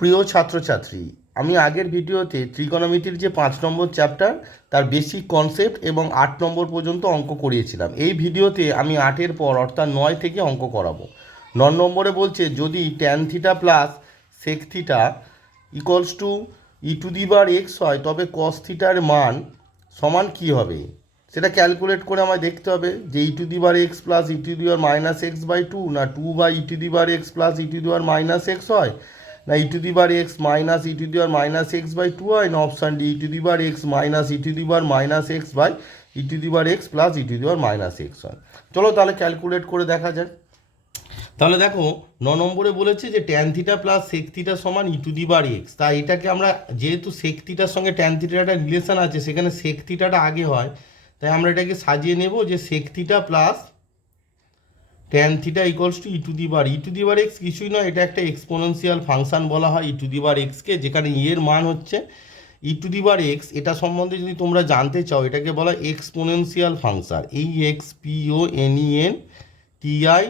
প্রিয় ছাত্রছাত্রী, আমি আগের ভিডিওতে ত্রিকোণমিতির যে পাঁচ নম্বর চ্যাপ্টার তার বেসিক কনসেপ্ট এবং আট নম্বর পর্যন্ত অঙ্ক করিয়েছিলাম। এই ভিডিওতে আমি আটের পর, অর্থাৎ নয় থেকে অঙ্ক করাবো। ন নম্বরে বলছে, যদি tan theta plus sec theta equals to e to the power x হয়, তবে কস থিটার মান সমান কি হবে? সেটা ক্যালকুলেট করে আমায় দেখতে হবে যে e to the power x plus e to the power minus x by two না two by e to the power x plus e to the power minus x হয়? না e to the power x minus e to the power minus x by two হয়, না option D e to the power x minus e to the power minus x by e to the power x plus e to the power minus x হয়। চলো তাহলে calculate করে দেখা যাক। তাহলে দেখো, ন নম্বরে বলেছে যে tan theta plus sec theta সমান ই টু দি বার এক্স তাই এটাকে আমরা যেহেতু সেক থিটার সঙ্গে ট্যান থিটার একটা রিলেশন আছে, সেখানে সেক থিটাটা আগে হয়, তাই আমরা এটাকে সাজিয়ে নেব যে sec theta plus tan theta equals to e to the power e to the power x কিছুই নয়, এটা একটা এক্সপোনেনশিয়াল ফাংশন বলা হয় ই টু দি বার এক্সকে যেখানে ই এর মান হচ্ছে ই টু দি বার এক্স এটা সম্বন্ধে যদি তোমরা জানতে চাও, এটাকে বলা এক্সপোনেনশিয়াল ফাংশন এই X P O N E N T I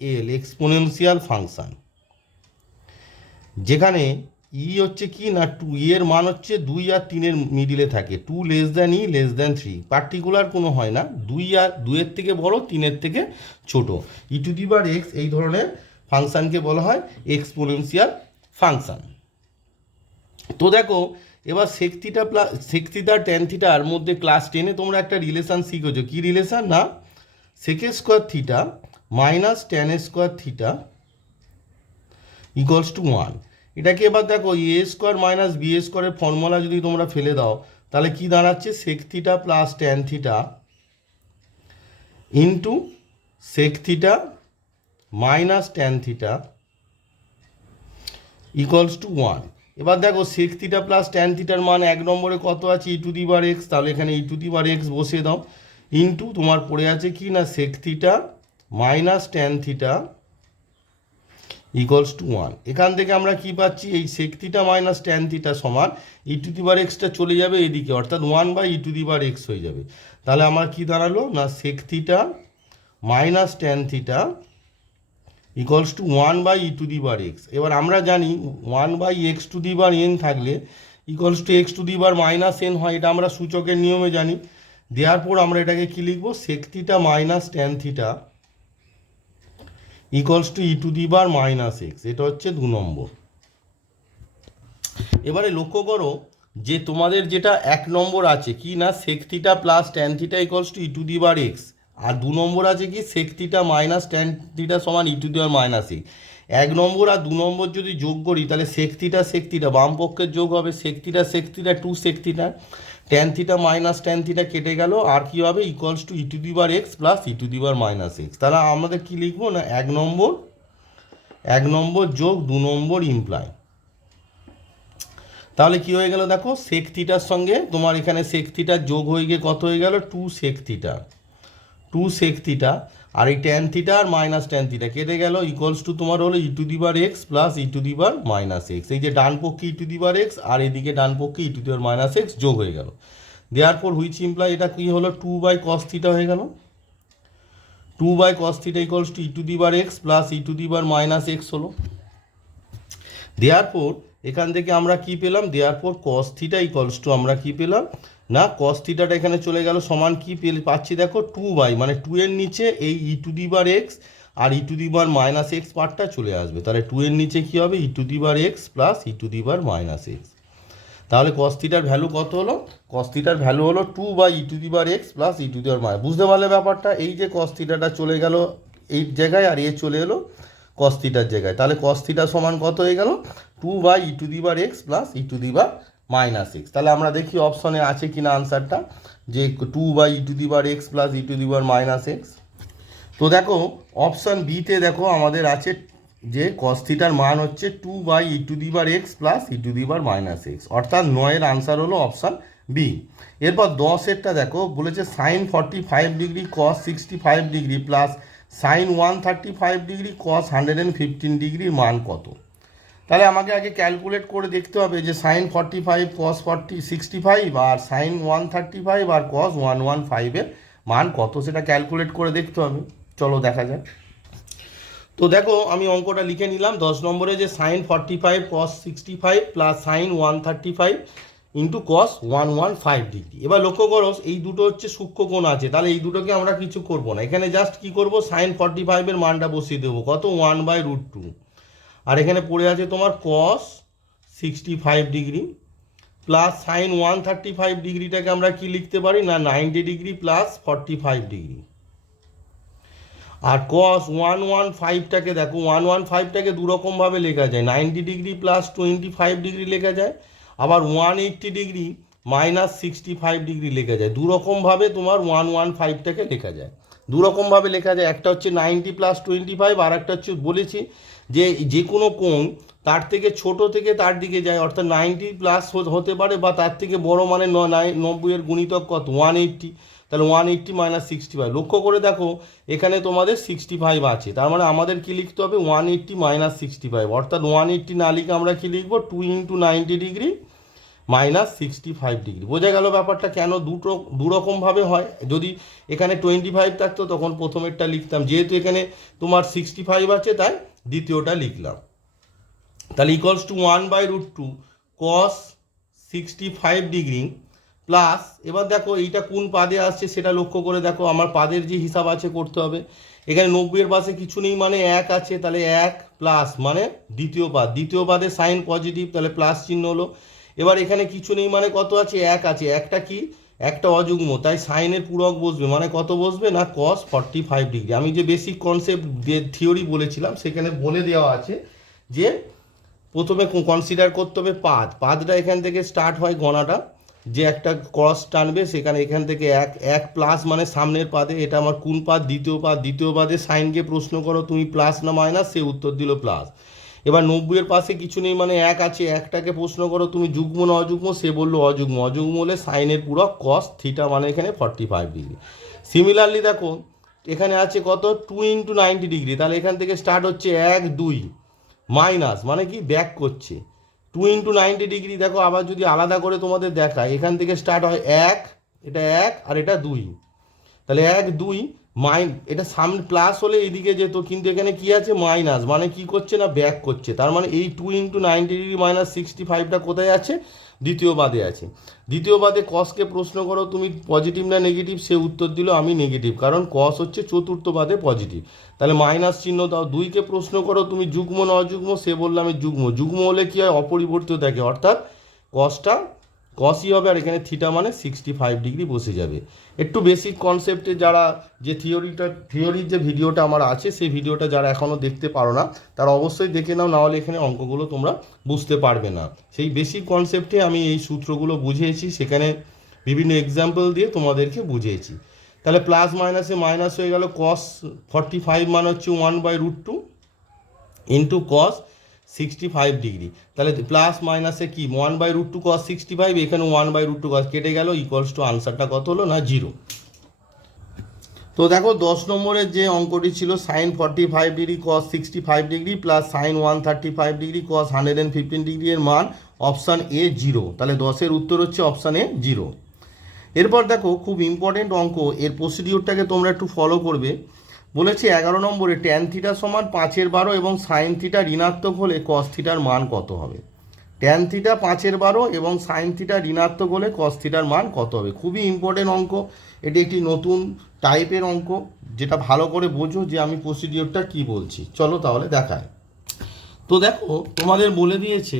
L exponential function যেখানে ই হচ্ছে কি না টু এর মান হচ্ছে দুই আর তিনের মিডিলে থাকে। Two less than e less than three particular কোনো হয় না। দুই আর, দুইয়ের থেকে বড়, তিনের থেকে ছোট। ই টু দি বার এক্স এই ধরনের ফাংশানকে বলা হয় এক্সপোনেনশিয়াল ফাংশন তো দেখো, এবার সেক প্লাস সেক টেন থিটার মধ্যে ক্লাস টেনে তোমরা একটা রিলেশান শিখেছো। কী রিলেশান না? Sec square theta minus tan square theta equals to one এটাকে এবার দেখো এ স্কোয়ার মাইনাস বি স্কোয়ারের ফর্মুলা যদি তোমরা ফেলে দাও, তাহলে কি দাঁড়াচ্ছে? Sec theta plus tan theta into sec theta minus tan theta equals to one এবার দেখো সেক থিটা প্লাস ট্যান থিটার মান এক নম্বরে কত আছে? ই টু দি বার এক্স তাহলে এখানে ই টু দি বার এক্স বসিয়ে দাও। ইন্টু তোমার পড়ে আছে কি না? Sec theta minus tan theta equals to one এখান থেকে আমরা কি পাচ্ছি? এই sec theta minus tan theta সমান ই টু দি বার এক্সটা চলে যাবে এদিকে, অর্থাৎ one by e to the power x হয়ে যাবে। তাহলে আমার কি দাঁড়াল? না sec theta minus tan theta equals to one by e to the power x এবার আমরা জানি one by x to the power n থাকলে equals to x to the power minus n হয়, এটা আমরা সূচকের নিয়মে জানি। দেওয়ার পর আমরা এটাকে কী লিখব? Sec theta minus tan theta equals to e to the power minus x এটা হচ্ছে দু নম্বর। এবারে লক্ষ্য করো যে তোমাদের যেটা এক নম্বর আছে কি না sec theta plus tan theta equals to e to the power x আর দু নম্বর আছে কি sec theta minus tan theta সমান e to the power minus x এক নম্বর আর দু নম্বর যদি যোগ করি, তাহলে সেক থিটা সেক বাম পক্ষের যোগ হবে sec theta two sec theta tan theta minus tan theta কেটে গেল, আর কি হবে? ইকুয়ালস টু ইটু দিবার এক্স প্লাস ইটু দিবার মাইনাস এক্স তাহলে আমাদের কী লিখব না? এক নম্বর এক নম্বর যোগ, দু নম্বর ইমপ্লাই তাহলে কি হয়ে গেল দেখো? সেক থিটার সঙ্গে তোমার এখানে সেক থিটার যোগ হয়ে গিয়ে কত হয়ে গেল? Two sec two sec theta আর এই ট্যান থিটা আর মাইনাস ট্যান থিটা কেটে গেল ইকুয়ালস টু তোমার হলো e to the power x plus e to the power minus x এই যে ডান পক্ষে ই টু দিবার এক্স আর এদিকে ডান পক্ষে e to the power minus x যোগ হয়ে গেল। দেওয়ার পর হুইচ ইমপ্লাই এটা কী হলো? টু বাই কস থিটা হয়ে গেল। Two by cos theta equals to e to the power x plus e to the power minus x হলো। দেওয়ার পর এখান থেকে আমরা কি পেলাম? দেওয়ার পর কস থিটা ইকুয়ালস টু আমরা কি পেলাম? না কস থিটাটা এখানে চলে গেল, সমান কি পাচ্ছি দেখো টু বাই মানে টু এর নিচে এই e to the power x R e to the power minus x পার্টটা চলে আসবে। তাহলে টু এর নিচে কী হবে? E to the power x plus e to the power minus x তাহলে কস থিটার ভ্যালু কত হলো? কস থিটার ভ্যালু হলো two by e to the power x plus e to the power minus বুঝতে পারলে ব্যাপারটা? এই যে কস থিটাটা চলে গেল এই জায়গায় আর এ চলে এলো কস থিটার জায়গায়। তাহলে কস থিটা সমান কত হয়ে গেল? Two by e to the power x plus e to the power minus x তাহলে আমরা দেখি অপশনে আছে কিনা আনসারটা যে two by e to the x plus e to the minus x তো দেখো অপশান বিতে দেখো আমাদের আছে যে কস থিটার মান হচ্ছে two by e to the x plus e to the minus x অর্থাৎ নয়ের আনসার হলো অপশান বি এরপর দশেরটা দেখো, বলেছে sine forty five degree cos sixty five degree plus sine one thirty five degree cos hundred and fifteen ডিগ্রির মান কত? তাহলে আমাকে আগে ক্যালকুলেট করে দেখতে হবে যে sine forty five cos forty sixty five আর সাইন ওয়ান থার্টি ফাইভ আর কস ওয়ান ওয়ান ফাইভের মান কত সেটা ক্যালকুলেট করে দেখতে হবে। চলো দেখা যাক। তো দেখো, আমি অঙ্কটা লিখে নিলাম। দশ নম্বরে যে sine forty five cos sixty five plus sine one thirty five into cos one one five degree এবার লক্ষ্য করো, এই দুটো হচ্ছে সূক্ষ্ম কোণ আছে। তাহলে এই দুটোকে আমরা কিছু করব না। এখানে জাস্ট কি করব? সাইন ফর্টি ফাইভের মানটা বসিয়ে দেবো। কত? ওয়ান বাই রুট টু আর এখানে পড়ে আছে তোমার cos sixty five degree plus sine one thirty five ডিগ্রিটাকে আমরা কি লিখতে পারি? না ninety degree plus forty five degree আর কস ওয়ান ওয়ান ফাইভটাকে দেখো ওয়ান ওয়ান ফাইভটাকে দুরকমভাবে লেখা যায়। Ninety degree plus twenty five degree লেখা যায়। আবার one eighty degree minus sixty five degree লেখা যায়। দুরকমভাবে তোমার ওয়ান ওয়ান ফাইভটাকে লেখা যায়। দুরকমভাবে লেখা যায়। একটা হচ্ছে নাইনটি প্লাস টোয়েন্টি ফাইভ আর একটা হচ্ছে বলেছি যে যে কোনো কোণ তার থেকে ছোট থেকে তার দিকে যায়, অর্থাৎ নাইনটি প্লাস হতে পারে বা তার থেকে বড় মানে নব্বইয়ের গুণিতক কত? One eighty. তাহলে one eighty minus sixty five লক্ষ্য করে দেখো, এখানে তোমাদের সিক্সটি ফাইভ আছে। তার মানে আমাদের কি লিখতে হবে? One eighty minus sixty five অর্থাৎ ওয়ান এইট্টি না লিখে আমরা কি লিখব? Two into ninety degree minus sixty five degree বোঝা গেল ব্যাপারটা কেন দুটো দুরকমভাবে হয়? যদি এখানে টোয়েন্টি ফাইভ থাকতো, তখন প্রথমেরটা লিখতাম। যেহেতু এখানে তোমার সিক্সটি ফাইভ আছে, তাই দ্বিতীয়টা লিখলাম। তাহলে equals to one by root two cos sixty five degree plus এবার দেখো এইটা কোন পাদে আসছে সেটা লক্ষ্য করে দেখো আমার পাদের যে হিসাব আছে করতে হবে। এখানে নব্বইয়ের পাশে কিছু নেই মানে এক আছে, তাহলে এক প্লাস মানে দ্বিতীয় পাদ। দ্বিতীয় পাদে সাইন পজিটিভ তাহলে প্লাস চিহ্ন হলো। এবার এখানে কিছু নেই মানে কত আছে? এক আছে। একটা কি? একটা অযুগ্ম, তাই সাইনের পূরক বসবে। মানে কত বসবে? না কস ফর্টি ফাইভ ডিগ্রি আমি যে বেসিক কনসেপ্ট থিওরি বলেছিলাম, সেখানে বলে দেওয়া আছে যে প্রথমে কনসিডার করতে হবে পাদ। পাদটা এখান থেকে স্টার্ট হয় গণাটা। যে একটা ক্রস টানবে, সেখানে এখান থেকে এক এক প্লাস মানে সামনের পাদে। এটা আমার কোন পাদ? দ্বিতীয় পাদ। দ্বিতীয় পাদে সাইনকে প্রশ্ন করো, তুমি প্লাস না মাইনাস সে উত্তর দিল প্লাস এবার নব্বইয়ের পাশে কিছু নেই মানে এক আছে, একটাকে প্রশ্ন করো, তুমি যুগ্ম না অযুগ্ম? সে বলল অযুগ্ম। অযুগ্ম হলে সাইনের পুরো কস থিটা মানে এখানে ফর্টি ফাইভ ডিগ্রি সিমিলারলি দেখো, এখানে আছে কত? টু ইন্টু নাইনটি ডিগ্রি তাহলে এখান থেকে স্টার্ট হচ্ছে এক, দুই মাইনাস মানে কি? ব্যাক করছে। টু ইন্টু নাইনটি ডিগ্রি দেখো, আবার যদি আলাদা করে তোমাদের দেখায়, এখান থেকে স্টার্ট হয় এক, এটা এক আর এটা দুই। তাহলে এক, দুই মাইন, এটা সামনে প্লাস হলে এদিকে যেত কিন্তু এখানে কি আছে? মাইনাস মানে কি করছে না ব্যাক করছে। তার মানে এই two into ninety degree minus sixty ফাইভটা কোথায় আছে? দ্বিতীয় বাদে আছে। দ্বিতীয় বাদে কসকে প্রশ্ন করো, তুমি পজিটিভ না নেগেটিভ সে উত্তর দিল, আমি নেগেটিভ কারণ কস হচ্ছে চতুর্থ বাদে পজিটিভ তাহলে মাইনাস চিহ্ন দাও। দুইকে প্রশ্ন করো, তুমি যুগ্ম না অযুগ্ম সে বলল আমি যুগ্ম। যুগ্ম হলে কি হয়? অপরিবর্তিত থাকে। অর্থাৎ কসটা কসই হবে আর এখানে থিটা মানে সিক্সটি ফাইভ ডিগ্রি বসে যাবে। একটু বেসিক কনসেপ্টে যারা যে থিওরিটা থিওরির যে ভিডিওটা আমার আছে, সেই ভিডিওটা যারা এখনও দেখতে পারো না, তারা অবশ্যই দেখে নাও, নাহলে এখানে অঙ্কগুলো তোমরা বুঝতে পারবে না। সেই বেসিক কনসেপ্টে আমি এই সূত্রগুলো বুঝিয়েছি, সেখানে বিভিন্ন এক্সাম্পল দিয়ে তোমাদেরকে বুঝিয়েছি। তাহলে প্লাস মাইনাসে মাইনাস হয়ে গেল কস ফর্টি ফাইভ মানে হচ্ছে one by root two into cos sixty five degree তাহলে প্লাস মাইনাসে কি? One by root two cos sixty five এখানে one by root two cos কেটে গেল ইকুয়ালস টু আনসারটা কত হলো? না জিরো তো দেখো, দশ নম্বরের যে অঙ্কটি ছিল sine forty five degree cos sixty five degree plus sine one thirty five degree cos hundred and fifteen degree এর মান অপশান এ জিরো তাহলে দশের উত্তর হচ্ছে অপশান এ জিরো এরপর দেখো, খুব ইম্পর্টেন্ট অঙ্ক, এর প্রসিডিওরটাকে তোমরা একটু ফলো করবে। বলেছে এগারো নম্বরে ট্যান থিটা সমান পাঁচের বারো এবং সাইন থিটা ঋণাত্মক হলে কস থিটার মান কত হবে? ট্যান থিটা পাঁচের বারো এবং সাইন থিটা ঋণাত্মক হলে কস থিটার মান কত হবে? খুবই ইম্পর্টেন্ট অঙ্ক। এটি একটি নতুন টাইপের অঙ্ক। যেটা ভালো করে বোঝো যে আমি প্রসিডিওরটা কি বলছি। চলো তাহলে দেখায়। তো দেখো, তোমাদের বলে দিয়েছে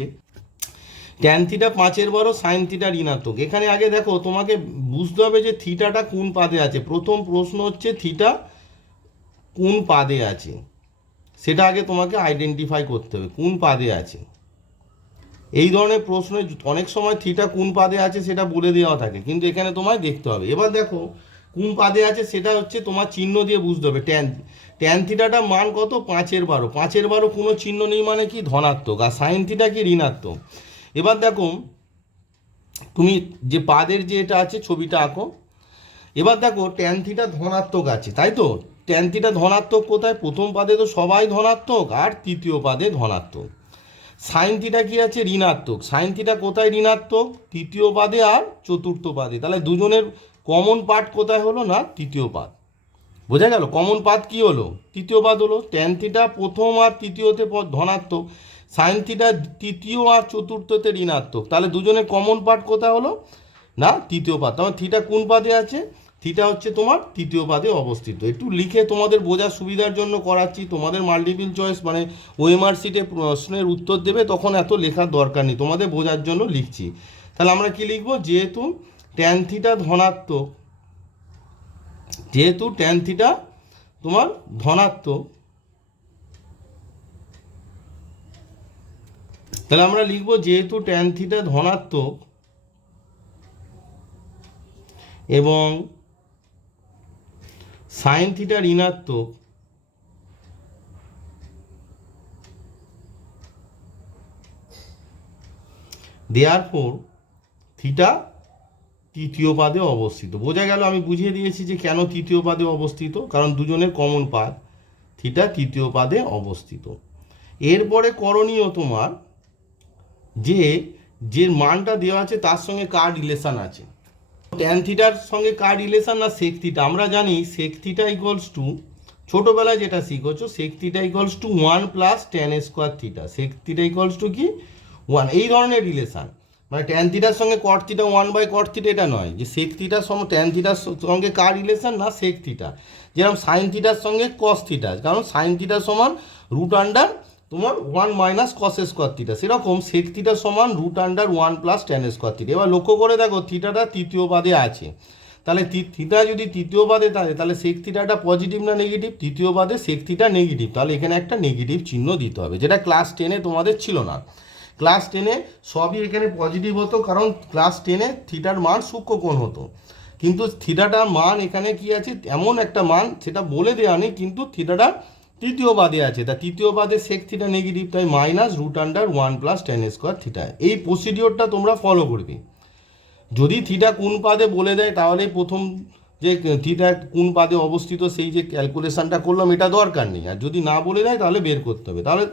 ট্যান থিটা পাঁচের বড় সাইন থিটা ঋণাত্মক। এখানে আগে দেখো, তোমাকে বুঝতে হবে যে থিটাটা কোন পাদে আছে। প্রথম প্রশ্ন হচ্ছে থিটা কোন পাদে আছে? সেটা আগে তোমাকে আইডেন্টিফাই করতে হবে, কোন পাদে আছে? এই ধরনের প্রশ্ন অনেক সময় থিটা কোন পাদে আছে সেটা বলে দেওয়া থাকে, কিন্তু এখানে তোমায় দেখতে হবে। এবার দেখো, কোন পাদে আছে সেটা হচ্ছে তোমার চিহ্ন দিয়ে বুঝতে হবে। ট্যান ট্যান থিটাটা মান কত? পাঁচের বারো। পাঁচের বারো কোনো চিহ্ন নেই মানে কি? ধনাত্মক। আর সাইন থিটা কি? ঋণাত্মক। এবার দেখো, তুমি যে পাদের যে এটা আছে, ছবিটা আঁকো। এবার দেখো ট্যান থিটা ধনাত্মক আছে, তাই তো? ট্যান থিটা ধনাত্মক কোথায়? প্রথম পাদে তো সবাই ধনাত্মক আর তৃতীয় পাদে ধনাত্মক। সাইন থিটা কি আছে? ঋণাত্মক। সাইন কোথায় ঋণাত্মক? তৃতীয় পাদে আর চতুর্থ পাদে। তাহলে দুজনের কমন পার্ট কোথায় হলো না? তৃতীয় পাদ। বোঝা গেল? কমন পাত কি হলো? তৃতীয় পাদ হলো ট্যান থিটা প্রথম আর তৃতীয়তে পদ ধনাত্মক। সাইন তৃতীয় আর চতুর্থতে ঋণাত্মক। তাহলে দুজনের কমন পার্ট কোথায় হলো? না, তৃতীয় পাদ। তোমার থিটা কোন পাদে আছে? থিটা হচ্ছে তোমার তৃতীয় পাদে অবস্থিত। একটু লিখে তোমাদের বোঝার সুবিধার জন্য করাচ্ছি, তোমাদের মাল্টিপিল চয়েস মানে ওএমআর সিটে প্রশ্নের উত্তর দেবে, তখন এত লেখার দরকার নেই, তোমাদের বোঝার জন্য লিখছি। তাহলে আমরা কি লিখব? যেহেতু ট্যান থিটা ধনাত্মক, যেহেতু ট্যান থিটা তোমার ধনাত্মক, তাহলে আমরা লিখব যেহেতু ট্যান থিটা ধনাত্মক এবং সাইন থিটা ঋণাত্মক দেয়ার ফোর থিটা তৃতীয় পাদে অবস্থিত। বোঝা গেল আমি বুঝিয়ে দিয়েছি যে কেন তৃতীয় পাদে অবস্থিত, কারণ দুজনের কমন পাদ থিটা তৃতীয় পাদে অবস্থিত। এরপরে করণীয় তোমার যে যে মানটা দেওয়া আছে তার সঙ্গে কার রিলেশন আছে? ট্যান থিটার সঙ্গে কার রিলেশন না সেক থিটা আমরা জানি সেক থিটা ইকুয়ালস টু ছোটোবেলায় যেটা শিখেছো sec theta equals to one plus tan square theta sec theta equals to কি? ওয়ান এই ধরনের রিলেশান মানে ট্যান থিটার সঙ্গে cot theta one by cot theta এটা নয়। যে সেক থিটার সঙ্গে ট্যান থিটার সঙ্গে কার রিলেশন না সেক থিটা যেরকম সাইন থিটার সঙ্গে কস থিটা কারণ সাইন থিটার সমান রুট আন্ডার তোমার one minus cos square theta সেরকম সেক থিটা সমান root under one plus tan square theta এবার লক্ষ্য করে দেখো থিটাটা তৃতীয় পাদে আছে। তাহলে থিটা যদি তৃতীয় পাদে থাকে, তাহলে সেক থিটাটা পজিটিভ না নেগেটিভ তৃতীয় পাদে সেক থিটা নেগেটিভ তাহলে এখানে একটা নেগেটিভ চিহ্ন দিতে হবে, যেটা ক্লাস টেনে তোমাদের ছিল না। ক্লাস টেনে সবই এখানে পজিটিভ হতো, কারণ ক্লাস টেনে থিটার মান সূক্ষ্ম কোণ হতো। কিন্তু থিটাটার মান এখানে কি আছে? এমন একটা মান, সেটা বলে দেওয়া নেই, কিন্তু থিটাটা তৃতীয় বাদে আছে। তা তৃতীয় বাদে সেক থিটা নেগেটিভ তাই minus root under one plus tan square theta এই প্রসিডিওরটা তোমরা ফলো করবে। যদি থিটা কোন পাদে বলে দেয়, তাহলে প্রথম যে থিটা কোন পাদে অবস্থিত সেই যে ক্যালকুলেশনটা করলাম, এটা দরকার নেই। আর যদি না বলে দেয়, তাহলে বের করতে হবে। তাহলে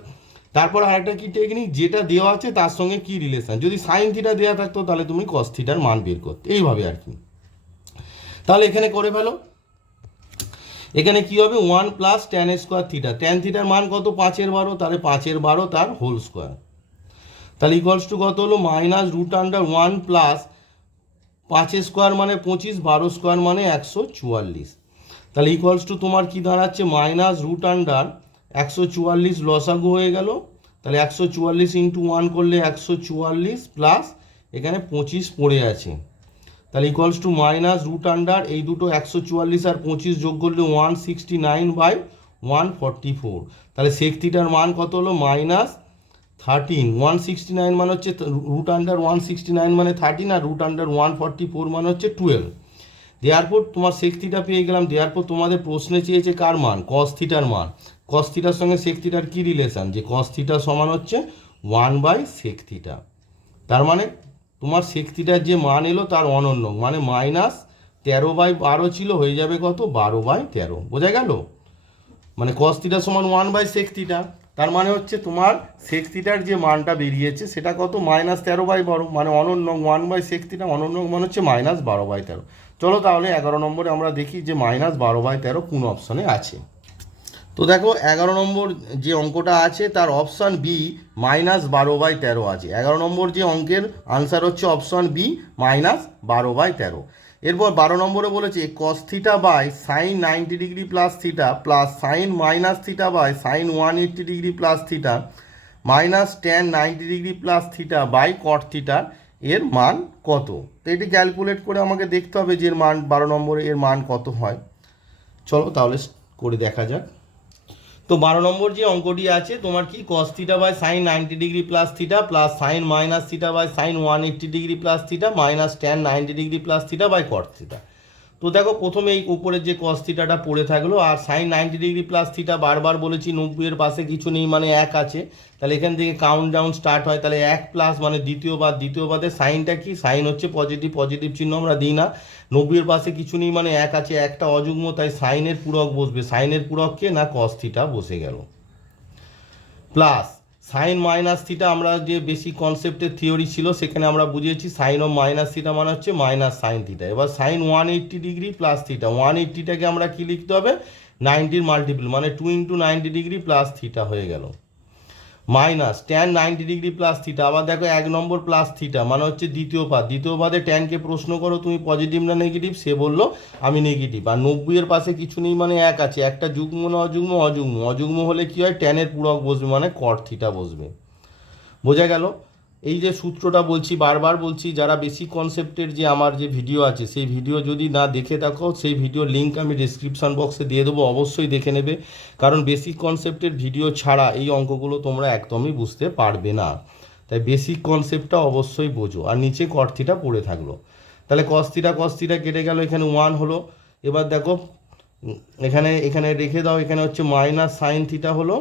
তারপর আরেকটা কি টেকনিক যেটা দেওয়া আছে তার সঙ্গে কি রিলেশন যদি সাইন থিটা দেওয়া থাকতো, তাহলে তুমি কস থিটার মান বের করতে। এইভাবে আর কি। তাহলে এখানে করে ফেলো। এখানে কি হবে? One plus tan square theta tan থিটার মান কত? পাঁচের বারো, তাহলে পাঁচের বারো তার হোল স্কোয়ার তাহলে ইকুয়ালস টু কত হলো? Minus root under one plus পাঁচের স্কোয়ার মানে পঁচিশ, বারো স্কোয়ার মানে একশো চুয়াল্লিশ। তাহলে ইকুয়ালস টু তোমার কি দাঁড়াচ্ছে? মাইনাস রুট আন্ডার একশো চুয়াল্লিশ লসাগু হয়ে গেল। তাহলে একশো চুয়াল্লিশ ইন্টু ওয়ান করলে একশো চুয়াল্লিশ প্লাস এখানে পঁচিশ পড়ে আছে। তাহলে equals to minus root under এই দুটো একশো চুয়াল্লিশ আর পঁচিশ যোগ করলে one sixty nine by one forty four তাহলে সেক মান কত হলো? Minus thirteen one sixty nine মানে হচ্ছে root under one sixty nine মানে থার্টিন আর root under one forty four মানে হচ্ছে টুয়েলভ দেওয়ার পর তোমার সেক পেয়ে গেলাম। দেওয়ার পর তোমাদের প্রশ্নে চেয়েছে কার মান? কস থিটার মান। কস থিটার সঙ্গে সেক থিটার কী রিলেশন যে কস থিটা সমান হচ্ছে ওয়ান বাই সেক তার মানে তোমার সেক থিটার যে মান এলো তার অনন্য মানে মাইনাস তেরো বাই বারো ছিল, হয়ে যাবে কত? বারো বাই তেরো। বোঝা গেল? মানে কস্তিটা সমান ওয়ান বাই সেক থিটা তার মানে হচ্ছে তোমার সেক থিটার যে মানটা বেরিয়েছে, সেটা কত? মাইনাস তেরো বাই বারো মানে অনন্য ওয়ান বাই সেক থিটা অনন্য মানে হচ্ছে মাইনাস বারো বাই তেরো। চলো তাহলে এগারো নম্বরে আমরা দেখি যে মাইনাস বারো বাই তেরো কোন অপশনে আছে। তো দেখো, এগারো নম্বর যে অঙ্কটা আছে, তার অপশান বি মাইনাস বারো বাই তেরো আছে। এগারো নম্বর যে অঙ্কের আনসার হচ্ছে অপশান বি মাইনাস বারো বাই তেরো। এরপর বারো নম্বরে বলেছে cos theta by sine ninety degree plus theta plus sine minus theta by sine one eighty degree plus theta minus tan ninety degree plus theta by cot theta এর মান কত? তো এটি ক্যালকুলেট করে আমাকে দেখতে হবে যে এর মান, বারো নম্বরে এর মান কত হয়। চলো তাহলে করে দেখা যাক। তো বারো নম্বর যে অঙ্কটি আছে, তোমার কি cos theta by sine ninety degree plus theta plus sine minus theta by sine one eighty degree plus theta minus tan ninety degree plus theta by cot theta তো দেখো প্রথমে এই উপরের যে কস থিটাটা পড়ে থাকল, আর sine ninety degree plus theta বারবার বলেছি নব্বইয়ের পাশে কিছু নেই মানে এক আছে। তাহলে এখান থেকে কাউন্ট ডাউন স্টার্ট হয়, তাহলে এক প্লাস মানে দ্বিতীয় বাদ দ্বিতীয় বাদে সাইনটা কি? সাইন হচ্ছে পজিটিভ পজিটিভ চিহ্ন আমরা দিই না। নব্বইয়ের পাশে কিছু নেই মানে এক আছে, একটা অযুগ্ম, তাই সাইনের পূরক বসবে। সাইনের পূরক কে? না কস থিটা বসে গেল। প্লাস সাইন মাইনাস থিটা আমরা যে বেশি কনসেপ্টের থিওরি ছিল, সেখানে আমরা বুঝিয়েছি সাইন অফ মাইনাস থিটা মানে হচ্ছে মাইনাস সাইন থিটা এবার sine one eighty degree plus theta one এইট্টিটাকে আমরা কী লিখতে হবে? নাইনটির মাল্টিপল মানে two into ninety degree plus theta হয়ে গেল। Minus tan ninety degree plus theta আবার দেখো এক নম্বর প্লাস থিটা মানে হচ্ছে দ্বিতীয় পাদ। দ্বিতীয় পাদে ট্যানকে প্রশ্ন করো, তুমি পজিটিভ না নেগেটিভ সে বলল, আমি নেগেটিভ আর নব্বইয়ের পাশে কিছু নেই মানে এক আছে। একটা যুগ্ম না অযুগ্ম অযুগ্ম। অযুগ্ম হলে কী হয়? ট্যানের পূরক বসবে মানে কট থিটা বসবে। বোঝা গেল? এই যে সূত্রটা বলছি, বারবার বলছি, যারা বেশি কনসেপ্টের যে আমার যে ভিডিও আছে, সেই ভিডিও যদি না দেখে থাকো, সেই ভিডিও লিঙ্ক আমি ডিসক্রিপশন বক্সে দিয়ে দেবো, অবশ্যই দেখে নেবে। কারণ বেসিক কনসেপ্টের ভিডিও ছাড়া এই অঙ্কগুলো তোমরা একদমই বুঝতে পারবে না। তাই বেসিক কনসেপ্টটা অবশ্যই বোঝো। আর নিচে কর্থিটা পড়ে থাকল। তাহলে কস্তিটা কস্তিটা কেটে গেল, এখানে ওয়ান হলো। এবার দেখো, এখানে এখানে রেখে দাও, এখানে হচ্ছে মাইনাস সাইন থিটা হলো।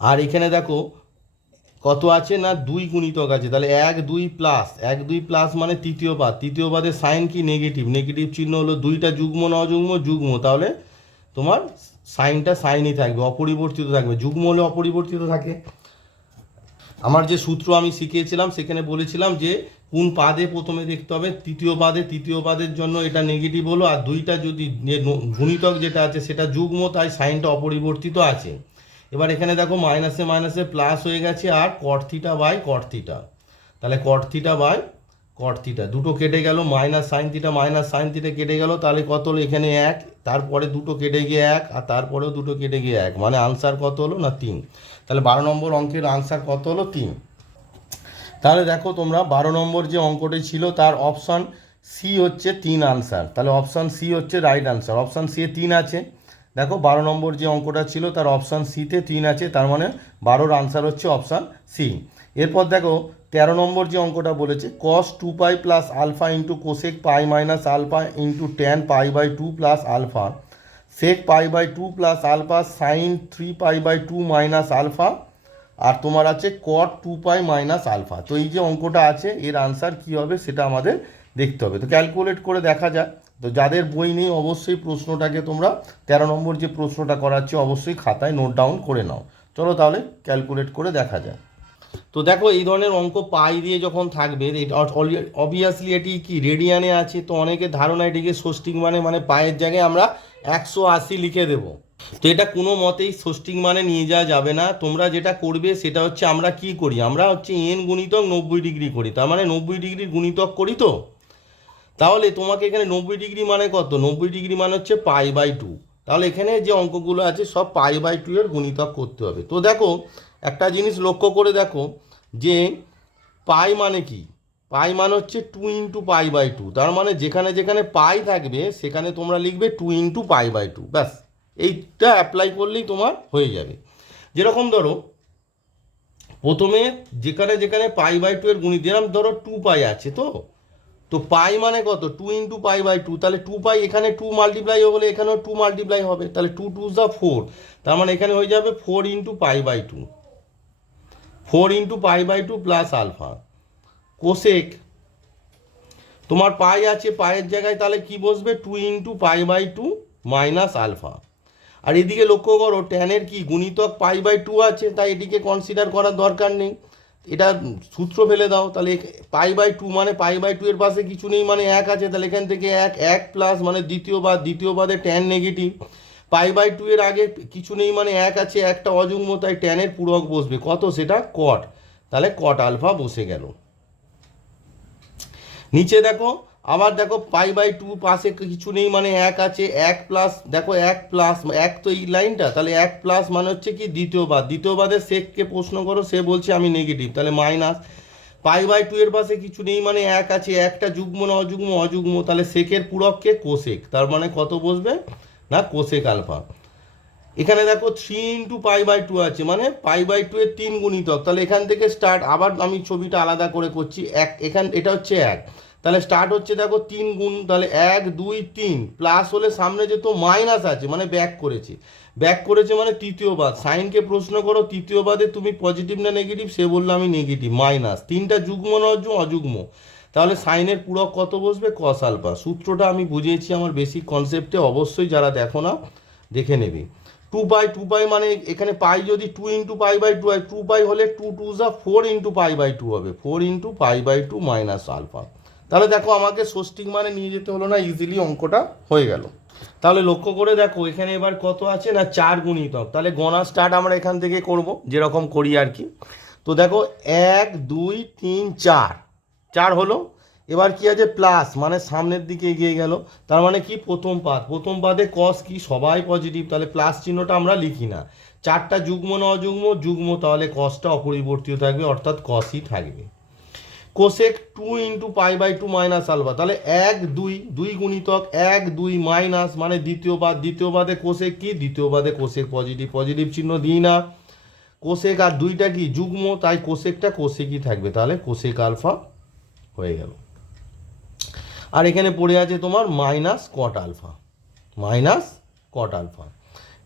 আর এখানে দেখো কত আছে না দুই গুণিতক আছে? তাহলে এক, দুই প্লাস এক, দুই প্লাস মানে তৃতীয় পাদ। তৃতীয় পাদে সাইন কি? নেগেটিভ নেগেটিভ চিহ্ন হলো দুইটা যুগ্ম না অযুগ্ম যুগ্ম। তাহলে তোমার সাইনটা সাইনই থাকবে, অপরিবর্তিত থাকবে। যুগ্ম হলে অপরিবর্তিত থাকে। আমার যে সূত্র আমি শিখিয়েছিলাম, সেখানে বলেছিলাম যে কোন পাদে প্রথমে দেখতে হবে? তৃতীয় পাদে। তৃতীয় পাদের জন্য এটা নেগেটিভ হলো। আর দুইটা যদি গুণিতক যেটা আছে, সেটা যুগ্ম, তাই সাইনটা অপরিবর্তিত আছে। এবার এখানে দেখো মাইনাসে মাইনাসে প্লাস হয়ে গেছে আর কর্থিটা বাই কর্থিটা তাহলে কর্থিটা বাই কর্থিটা দুটো কেটে গেল minus sine theta minus sine theta কেটে গেল, তাহলে কত হলো এখানে এক? তারপরে দুটো কেটে গিয়ে এক, আর তারপরেও দুটো কেটে গিয়ে এক। মানে আনসার কত হলো না তিন? তাহলে বারো নম্বর অঙ্কের আনসার কত হলো তিন? তাহলে দেখো তোমরা বারো নম্বর যে অঙ্কটি ছিল, তার অপশান সি হচ্ছে তিন আনসার তাহলে অপশান সি হচ্ছে রাইট আনসার অপশান সি এ তিন আছে। দেখো বারো নম্বর যে অঙ্কটা ছিল, তার অপশান সিতে তিন আছে, তার মানে বারোর আনসার হচ্ছে অপশান সি এরপর দেখো, তেরো নম্বর যে অঙ্কটা বলেছে cos two pi plus alpha into cosec pi minus alpha into tan pi by two plus alpha sec pi by two plus alpha sine three pi by two minus alpha আর তোমার আছে cot two pi minus alpha তো এই যে অঙ্কটা আছে, এর answer কী হবে সেটা আমাদের দেখতে হবে। তো ক্যালকুলেট করে দেখা যাক। তো যাদের বই নেই, অবশ্যই প্রশ্নটাকে তোমরা তেরো নম্বর যে প্রশ্নটা করাচ্ছে অবশ্যই খাতায় নোট ডাউন করে নাও। চলো তাহলে ক্যালকুলেট করে দেখা যায় তো দেখো, এই ধরনের অঙ্ক পাই দিয়ে যখন থাকবে অবভিয়াসলি এটি কি রেডিয়ানে আছে? তো অনেকের ধারণা এটিকে ষষ্ঠিক মানে মানে পায়ের জায়গায় আমরা একশো আশি লিখে দেবো। তো এটা কোনো মতেই ষষ্ঠিক মানে নিয়ে যাওয়া যাবে না। তোমরা যেটা করবে, সেটা হচ্ছে আমরা কি করি? আমরা হচ্ছে এন গুণিতক নব্বই ডিগ্রি করি। তার মানে নব্বই ডিগ্রি গুণিতক করি তো? তাহলে তোমাকে এখানে নব্বই ডিগ্রি মানে কত? নব্বই ডিগ্রি মানে হচ্ছে পাই বাই টু তাহলে এখানে যে অঙ্কগুলো আছে সব পাই বাই টু এর গুণিতক করতে হবে। তো দেখো, একটা জিনিস লক্ষ্য করে দেখো যে পাই মানে কি? পাই মানে হচ্ছে two into pi by two তার মানে যেখানে যেখানে পাই থাকবে, সেখানে তোমরা লিখবে two into pi by two ব্যাস, এইটা অ্যাপ্লাই করলেই তোমার হয়ে যাবে। যেরকম ধরো, প্রথমে যেখানে যেখানে পাই বাই টু এর গুণিত, যেরকম ধরো টু পাই আছে তো? তো পাই মানে কত? Two into pi by two তাহলে টু পাই এখানে টু মাল্টিপ্লাই হলে এখানেও টু মাল্টিপ্লাই হবে, তাহলে টু টু যা ফোর তার মানে এখানে হয়ে যাবে four into pi by two four into pi by two plus alpha cosec তোমার পাই আছে পায়ের জায়গায় তাহলে কি বসবে? Two into pi by two minus alpha আর এদিকে লক্ষ্য করো ট্যানের কি? গুণিতক পাই বাই টু আছে, তাই এটিকে কনসিডার করার দরকার নেই। এটা সূত্র ফেলে দাও, তাহলে পাই বাই টু মানে পাই বাই টু এর পাশে কিছু নেই মানে এক আছে, তাহলে এখান থেকে এক এক প্লাস মানে দ্বিতীয় বাদ দ্বিতীয় বাদে tan negative pi by two এর আগে কিছু নেই মানে এক আছে, একটা অযুগ্ম, তাই ট্যানের পূরক বসবে। কত? সেটা কট তাহলে কট আলফা বসে গেল। নিচে দেখো আবার দেখো পাই বাই টু পাশে কিছু নেই মানে এক আছে, এক প্লাস দেখো এক প্লাস এক তো এই লাইনটা, তাহলে এক প্লাস মানে হচ্ছে কি দ্বিতীয়বার দ্বিতীয়বাদের শেখকে প্রশ্ন করো, সে বলছে আমি নেগেটিভ তাহলে মাইনাস পাই বাই টু এর পাশে কিছু নেই মানে এক আছে, একটা যুগ্ম না অযুগ্ম অযুগ্ম, তাহলে সেকের পূরককে কোশেক তার মানে কত বসবে? না কোসেক আলফা এখানে দেখো three into pi by two আছে মানে পাই বাই টু এর তিন গুণিতক, তাহলে এখান থেকে স্টার্ট আবার আমি ছবিটা আলাদা করে করছি, এক, এখান, এটা হচ্ছে এক। তাহলে স্টার্ট হচ্ছে দেখো তিন গুণ, তাহলে এক, দুই, তিন। প্লাস হলে সামনে যেহেতু মাইনাস আছে মানে ব্যাক করেছে। ব্যাক করেছে মানে তৃতীয়বার সাইনকে প্রশ্ন করো তৃতীয়বাদে তুমি পজিটিভ না নেগেটিভ সে বলল আমি নেগেটিভ মাইনাস তিনটা যুগ্ম না অযু- অযুগ্ম। তাহলে সাইনের পূরক কত বসবে? কস আলফা সূত্রটা আমি বুঝিয়েছি আমার বেসিক কনসেপ্টে অবশ্যই যারা দেখো না, দেখে নেবে। টু পাই টু পাই মানে এখানে পাই যদি two into pi by two হয় টু পাই হলে টু টু যা four into pi by two হবে। Four into pi by two minus alpha তাহলে দেখো আমাকে ষষ্ঠিক মানে নিয়ে যেতে হলো না ইজিলি অঙ্কটা হয়ে গেল। তাহলে লক্ষ্য করে দেখো, এখানে এবার কত আছে না, চার গুণিতক। তাহলে গণা স্টার্ট আমরা এখান থেকে করব, যেরকম করি আর কি। তো দেখো, এক, দুই, তিন, চার। চার হলো। এবার কি আছে? প্লাস মানে সামনের দিকে এগিয়ে গেল। তার মানে কি? প্রথম পাদ। প্রথম পাদে কস কি? সবাই পজিটিভ তাহলে প্লাস চিহ্নটা আমরা লিখি না। চারটা যুগ্ম না অযুগ্ম যুগ্ম, তাহলে কসটা অপরিবর্তিত থাকবে, অর্থাৎ কসই থাকবে। Cosec two into pi by two minus alpha তাহলে এক, দুই দুই গুণিতক এক, দুই মাইনাস মানে দ্বিতীয় পাদ দ্বিতীয় পাদে কোসেক কি? দ্বিতীয় পাদে কোসেক পজিটিভ পজিটিভ চিহ্ন দিই না। কোসেক আর দুইটা কি? যুগ্ম, তাই কোসেকটা কোসেকই থাকবে। তাহলে কোসেক আলফা হয়ে গেল। আর এখানে পড়ে আছে তোমার minus cot alpha minus cot alpha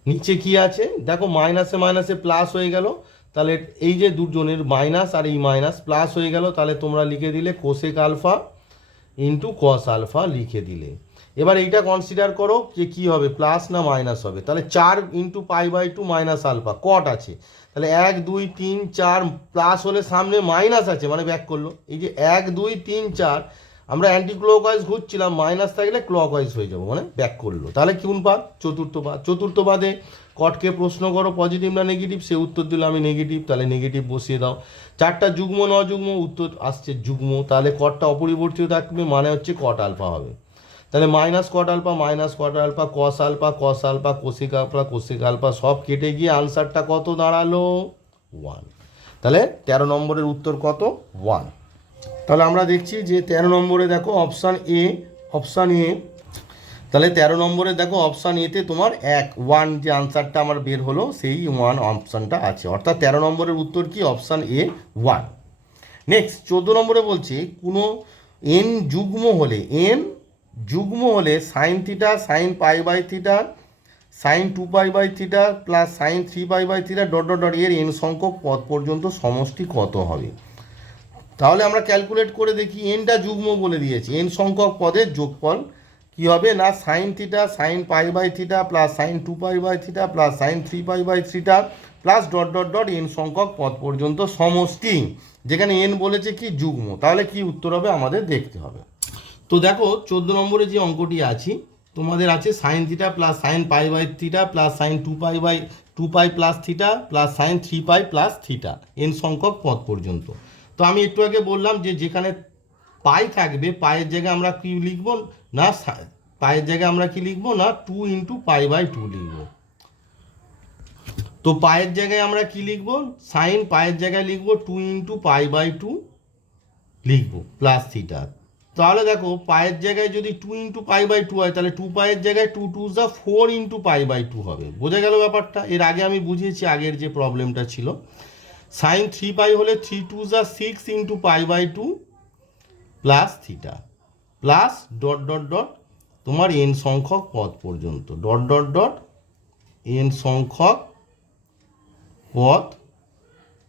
নিচে কি আছে? দেখো মাইনাসে মাইনাসে প্লাস হয়ে গেল। তাহলে এই যে দুজনের মাইনাস আর এই মাইনাস প্লাস হয়ে গেল, তাহলে তোমরা লিখে দিলে cosec alpha into cos alpha লিখে দিলে। এবার এইটা কনসিডার করো যে কি হবে প্লাস না মাইনাস হবে? তাহলে চার into pi by two minus alpha cot আছে। তাহলে এক, দুই, তিন, চার প্লাস হলে সামনে মাইনাস আছে মানে ব্যাক করল। এই যে এক, দুই, তিন, চার, আমরা অ্যান্টি ক্লকওয়াইজ ঘুরছিলাম মাইনাস থাকলে ক্লকওয়াইজ হয়ে যাব মানে ব্যাক করল। তাহলে কোন পাদ চতুর্থ পাদ চতুর্থ পাদে কটকে প্রশ্ন করো পজিটিভ না নেগেটিভ সে উত্তর দিল, আমি নেগেটিভ তাহলে নেগেটিভ বসিয়ে দাও। চারটা যুগ্ম, ন যুগ্ম, উত্তর আসছে যুগ্ম। তাহলে কটটা অপরিবর্তিত থাকবে মানে হচ্ছে কট আলফা হবে। তাহলে minus cot alpha minus cot alpha cos alpha cos alpha cosec alpha cosec alpha সব কেটে গিয়ে আনসারটা কত দাঁড়াল? ওয়ান তাহলে তেরো নম্বরের উত্তর কত? ওয়ান তাহলে আমরা দেখছি যে তেরো নম্বরে দেখো অপশান এ অপশান এ তাহলে তেরো নম্বরে দেখো অপশান এতে তোমার এক ওয়ান যে আনসারটা আমার বের হলো, সেই ওয়ান অপশানটা আছে। অর্থাৎ তেরো নম্বরের উত্তর কি? অপশান এ ওয়ান নেক্সট চোদ্দ নম্বরে বলছে, কোনো এন যুগ্ম হলে এন যুগ্ম হলে sine theta sine pi by theta sine two pi by theta plus sine three pi by theta dot dot dot এর এন সংখ্যক পদ পর্যন্ত সমষ্টি কত হবে? তাহলে আমরা ক্যালকুলেট করে দেখি এনটা যুগ্ম বলে দিয়েছি। এন সংখ্যক পদের যোগফল কি হবে না sine theta sine pi by theta plus sine two pi by theta plus sine three pi by থ্রিটা plus dot dot dot N সংখ্যক পদ পর্যন্ত সমষ্টি। যেখানে এন বলেছে কি যুগ্ম। তাহলে কি উত্তর হবে আমাদের দেখতে হবে। তো দেখো, চোদ্দ নম্বরে যে অঙ্কটি আছে, তোমাদের আছে sine theta plus sine pi by theta plus sine two pi by two pi plus theta plus sine three pi plus theta N সংখ্যক পদ পর্যন্ত। তো আমি একটু আগে বললাম যে যেখানে পাই থাকবে পায়ের জায়গায় আমরা কি লিখব? না পায়ের জায়গায় আমরা কি লিখব? না two into pi by two লিখব। তো পায়ের জায়গায় আমরা কি লিখব? সাইন পায়ের জায়গায় লিখব two into pi by two লিখব প্লাস থিটা তাহলে দেখো পায়ের জায়গায় যদি two into pi by two হয়, তাহলে টু পায়ের জায়গায় টু টু যা four into pi by two হবে। বোঝা গেল ব্যাপারটা? এর আগে আমি বুঝিয়েছি আগের যে প্রবলেমটা ছিল। সাইন থ্রি পাই হলে থ্রি টু যা six into pi by two plus theta. Plus dot dot dot, তোমার এন সংখ্যক পদ পর্যন্ত। ডট ডট ডট, এন সংখ্যক পদ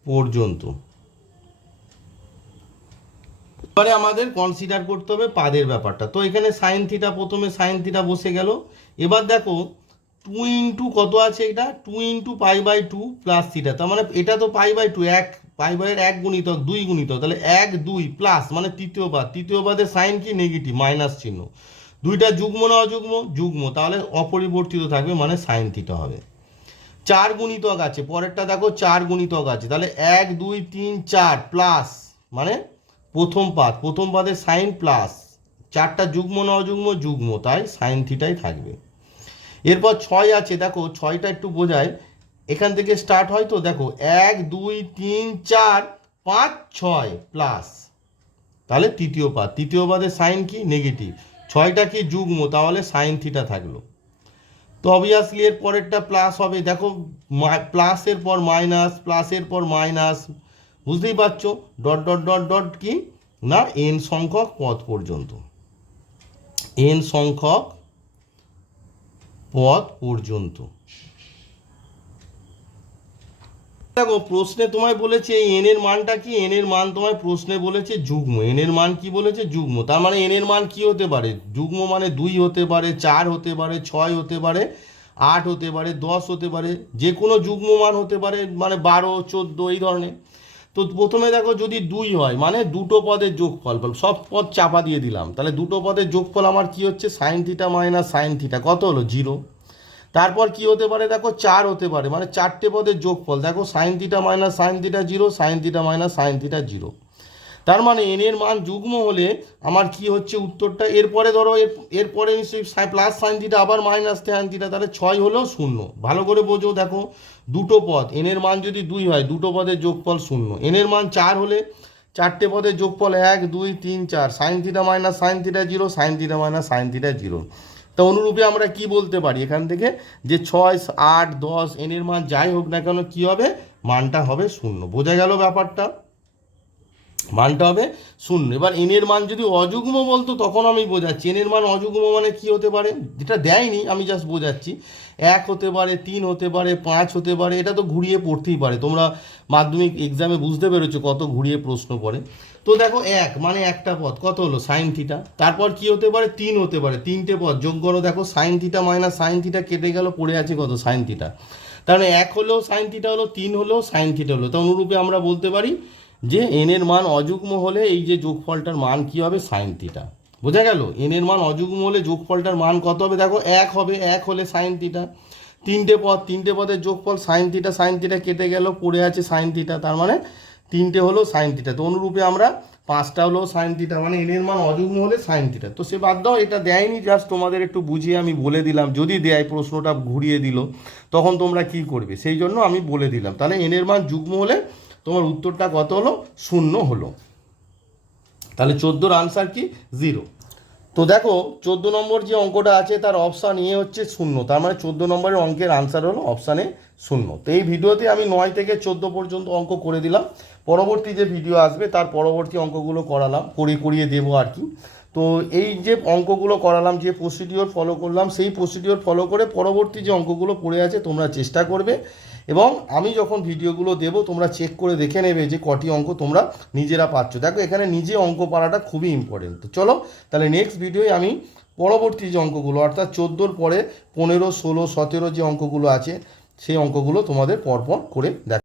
পর্যন্ত। এবারে আমাদের কনসিডার করতে হবে পাদের ব্যাপারটা। তো এখানে সাইন থিটা প্রথমে সাইন থিটা বসে গেল। এবার দেখো টু ইন্টু কত আছে এটা? Two into pi by two plus theta তার মানে এটা তো পাই বাই টু এক পাই এক গুণিতক, দুই গুণিতক, তাহলে এক, দুই প্লাস মানে তৃতীয় পাদ। তৃতীয় পাদের সাইন কি? নেগেটিভ মাইনাস চিহ্ন। দুইটা যুগ্ম না অযুগ্ম? যুগ্ম। তাহলে অপরিবর্তিত থাকবে মানে সাইন থিটা হবে। চার গুণিতক আছে। পরেরটা দেখো, চার গুণিতক আছে। তাহলে এক, দুই, তিন, চার প্লাস মানে প্রথম পাদ। প্রথম পাদের সাইন প্লাস চারটা যুগ্ম না অযুগ্ম? যুগ্ম। তাই সাইন থিটাই থাকবে। এরপর ছয় আছে। দেখো, ছয়টা একটু বোঝায়। এখান থেকে স্টার্ট হয় তো দেখো, এক, দুই, তিন, চার, পাঁচ, ছয় প্লাস তাহলে তৃতীয় পাদ। তৃতীয় পাদের সাইন কি? নেগেটিভ ছয়টা কি? যুগ্ম। তাহলে সাইন থিটা থাকল। তো অবভিয়াসলি এর পরেরটা প্লাস হবে। দেখো প্লাসের পর মাইনাস প্লাসের পর মাইনাস বুঝতেই পারছ? ডট ডট ডট ডট কি? না এন সংখ্যক পথ পর্যন্ত। এন সংখ্যক পথ পর্যন্ত। দেখো, প্রশ্নে তোমায় বলেছে এন এর মানটা কি? এন এর মান তোমায় প্রশ্নে বলেছে যুগ্ম। এন এর মান কি বলেছে? যুগ্ম। তার মানে এন এর মান কি হতে পারে? যুগ্ম মানে দুই হতে পারে, চার হতে পারে, ছয় হতে পারে, আট হতে পারে, দশ হতে পারে যে কোনো যুগ্ম মান হতে পারে মানে বারো, চোদ্দ, এই ধরনের। তো প্রথমে দেখো, যদি দুই হয় মানে দুটো পদের যোগফল। সব পদ চাপা দিয়ে দিলাম। তাহলে দুটো পদের যোগফল আমার কি হচ্ছে? Sine theta minus sine theta কত হলো? জিরো তারপর কি হতে পারে? দেখো চার হতে পারে মানে চারটে পদের যোগফল। দেখো sine theta minus sine theta zero sine theta minus sine theta zero তার মানে এন এর মান যুগ্ম হলে আমার কি হচ্ছে উত্তরটা? এরপরে ধরো, এর, এরপরে নিশ্চয়ই প্লাস সাইন থিটা আবার মাইনাস সাইন থিটা তাহলে ছয় হলেও শূন্য। ভালো করে বোঝো, দেখো, দুটো পদ এন এর মান যদি দুই হয়, দুটো পদের যোগফল শূন্য। এন এর মান চার হলে চারটে পদের যোগফল এক, দুই, তিন, চার। Sine theta minus sine theta zero sine theta minus sine theta zero তো অনুরূপে আমরা কি বলতে পারি? এখান থেকে যে ছয়, আট, দশ এন এর মান যাই হোক না কেন কি হবে? মানটা হবে শূন্য। বোঝা গেল ব্যাপারটা? মানটা হবে শূন্য। এবার এনের মান যদি অযুগ্ম বলতো, তখন আমি বোঝাচ্ছি। এনের মান অযুগ্ম মানে কি হতে পারে? যেটা দেয়নি, আমি জাস্ট বোঝাচ্ছি। এক হতে পারে, তিন হতে পারে, পাঁচ হতে পারে, এটা তো ঘুরিয়ে পড়তেই পারে। তোমরা মাধ্যমিক এক্সামে বুঝতে পেরেছ কত ঘুরিয়ে প্রশ্ন পড়ে তো দেখো, এক মানে একটা পদ। কত হলো? সাইন থিটা তারপর কি হতে পারে? তিন হতে পারে। তিনটে পদ। যোগ করো, দেখো sine theta minus sine theta কেটে গেল, পড়ে আছে কত? সাইন থিটা তাহলে এক হলেও সাইন থিটা হলো, তিন হলেও সাইন থিটা হলো। তো অনুরূপে আমরা বলতে পারি যে এন এর মান অযুগ্ম হলে এই যে যোগফলটার মান কি হবে? সাইন থিটা বোঝা গেল? এন এর মান অযুগ্ম হলে যোগফলটার মান কত হবে? দেখো, এক হবে, এক হলে সাইন থিটা তিনটে পদ, তিনটে পদের যোগফল সাইন থিটা সাইন থিটা কেটে গেল, পড়ে আছে সাইন থিটা তার মানে তিনটে হলো সাইন থিটা তো অনুরূপে আমরা পাঁচটা হলো সাইন থিটা মানে এন এর মান অযুগ্ম হলে সাইন থিটা তো সে বাদ দাও, এটা দেয়নি। জাস্ট তোমাদের একটু বুঝিয়ে আমি বলে দিলাম। যদি দেয়, প্রশ্নটা ঘুরিয়ে দিল, তখন তোমরা কি করবে? সেই জন্য আমি বলে দিলাম। তাহলে এন এর মান যুগ্ম হলে তোমার উত্তরটা কত হলো? শূন্য হলো। তাহলে চোদ্দোর আনসার কি? জিরো তো দেখো, চোদ্দ নম্বর যে অঙ্কটা আছে, তার অপশান এ হচ্ছে শূন্য। তার মানে চোদ্দ নম্বরের অঙ্কের আনসার হলো অপশানে শূন্য। তো এই ভিডিওতে আমি নয় থেকে চোদ্দ পর্যন্ত অঙ্ক করে দিলাম। পরবর্তী যে ভিডিও আসবে, তার পরবর্তী অঙ্কগুলো করালাম, করে করিয়ে দেবো আর কি। তো এই যে অঙ্কগুলো করালাম, যে প্রসিডিওর ফলো করলাম, সেই প্রসিডিওর ফলো করে পরবর্তী যে অঙ্কগুলো পড়ে আছে, তোমরা চেষ্টা করবে। এবং আমি যখন ভিডিওগুলো দেব, তোমরা চেক করে দেখে নেবে যে কটি অঙ্ক তোমরা নিজেরা পাচ্ছ। দেখো, এখানে নিজে অঙ্ক পাড়াটা খুবই ইম্পর্টেন্ট তো চলো, তাহলে নেক্সট ভিডিওয় আমি পরবর্তী যে অঙ্কগুলো, অর্থাৎ চোদ্দোর পরে পনেরো, ষোলো, সতেরো যে অঙ্কগুলো আছে, সেই অঙ্কগুলো তোমাদের পরপর করে দেখ